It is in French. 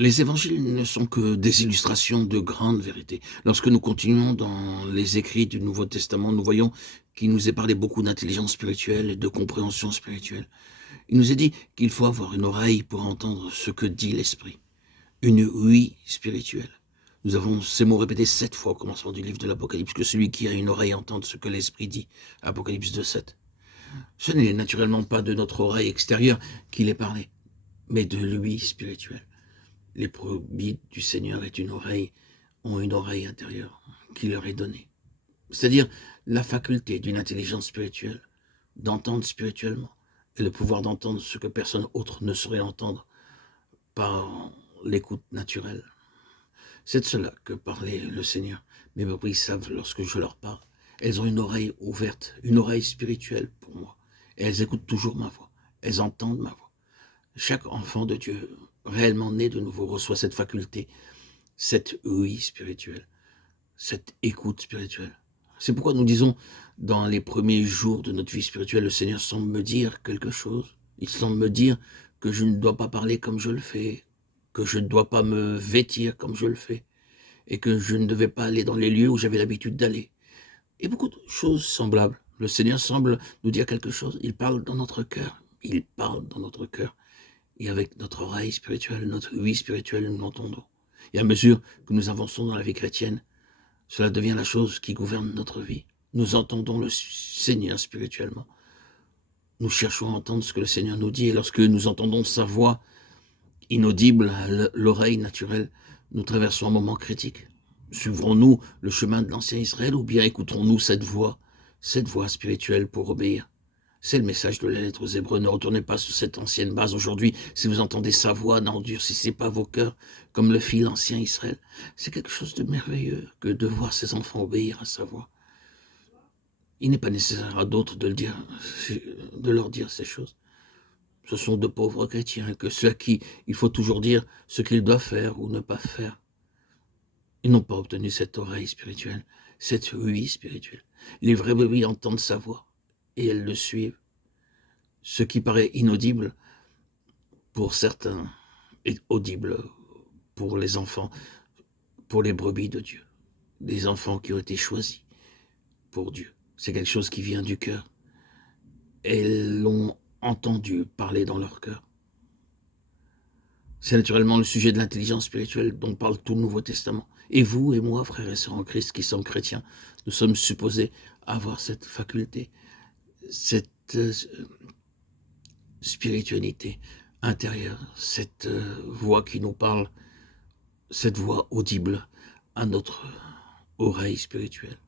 Les évangiles ne sont que des illustrations de grandes vérités. Lorsque nous continuons dans les écrits du Nouveau Testament, nous voyons qu'il nous est parlé beaucoup d'intelligence spirituelle et de compréhension spirituelle. Il nous est dit qu'il faut avoir une oreille pour entendre ce que dit l'Esprit. Une ouïe spirituelle. Nous avons ces mots répétés 7 fois au commencement du livre de l'Apocalypse, que celui qui a une oreille entende ce que l'Esprit dit. Apocalypse 2:7. Ce n'est naturellement pas de notre oreille extérieure qu'il est parlé, mais de l'ouïe spirituelle. Les brebis du Seigneur ont une oreille intérieure qui leur est donnée. C'est-à-dire la faculté d'une intelligence spirituelle, d'entendre spirituellement, et le pouvoir d'entendre ce que personne autre ne saurait entendre par l'écoute naturelle. C'est de cela que parlait le Seigneur. Mes brebis savent lorsque je leur parle. Elles ont une oreille ouverte, une oreille spirituelle pour moi. Et elles écoutent toujours ma voix. Elles entendent ma voix. Chaque enfant de Dieu, réellement né de nouveau, reçoit cette faculté, cette ouïe spirituelle, cette écoute spirituelle. C'est pourquoi nous disons, dans les premiers jours de notre vie spirituelle, le Seigneur semble me dire quelque chose. Il semble me dire que je ne dois pas parler comme je le fais, que je ne dois pas me vêtir comme je le fais, et que je ne devais pas aller dans les lieux où j'avais l'habitude d'aller. Et beaucoup de choses semblables. Le Seigneur semble nous dire quelque chose. Il parle dans notre cœur. Il parle dans notre cœur. Et avec notre oreille spirituelle, notre ouïe spirituelle, nous l'entendons. Et à mesure que nous avançons dans la vie chrétienne, cela devient la chose qui gouverne notre vie. Nous entendons le Seigneur spirituellement. Nous cherchons à entendre ce que le Seigneur nous dit. Et lorsque nous entendons sa voix inaudible à l'oreille naturelle, nous traversons un moment critique. Suivrons-nous le chemin de l'ancien Israël ou bien écouterons-nous cette voix spirituelle pour obéir? C'est le message de la lettre aux Hébreux. Ne retournez pas sur cette ancienne base aujourd'hui. Si vous entendez sa voix, n'endurcissez pas vos cœurs comme le fit l'ancien Israël. C'est quelque chose de merveilleux que de voir ses enfants obéir à sa voix. Il n'est pas nécessaire à d'autres de leur dire ces choses. Ce sont de pauvres chrétiens, que ceux à qui il faut toujours dire ce qu'ils doivent faire ou ne pas faire. Ils n'ont pas obtenu cette oreille spirituelle, cette ouïe spirituelle. Les vrais brebis entendent sa voix et elles le suivent. Ce qui paraît inaudible pour certains est audible pour les enfants, pour les brebis de Dieu. Des enfants qui ont été choisis pour Dieu. C'est quelque chose qui vient du cœur. Elles l'ont entendu parler dans leur cœur. C'est naturellement le sujet de l'intelligence spirituelle dont parle tout le Nouveau Testament. Et vous et moi, frères et sœurs en Christ qui sommes chrétiens, nous sommes supposés avoir cette faculté, cette spiritualité intérieure, cette voix qui nous parle, cette voix audible à notre oreille spirituelle.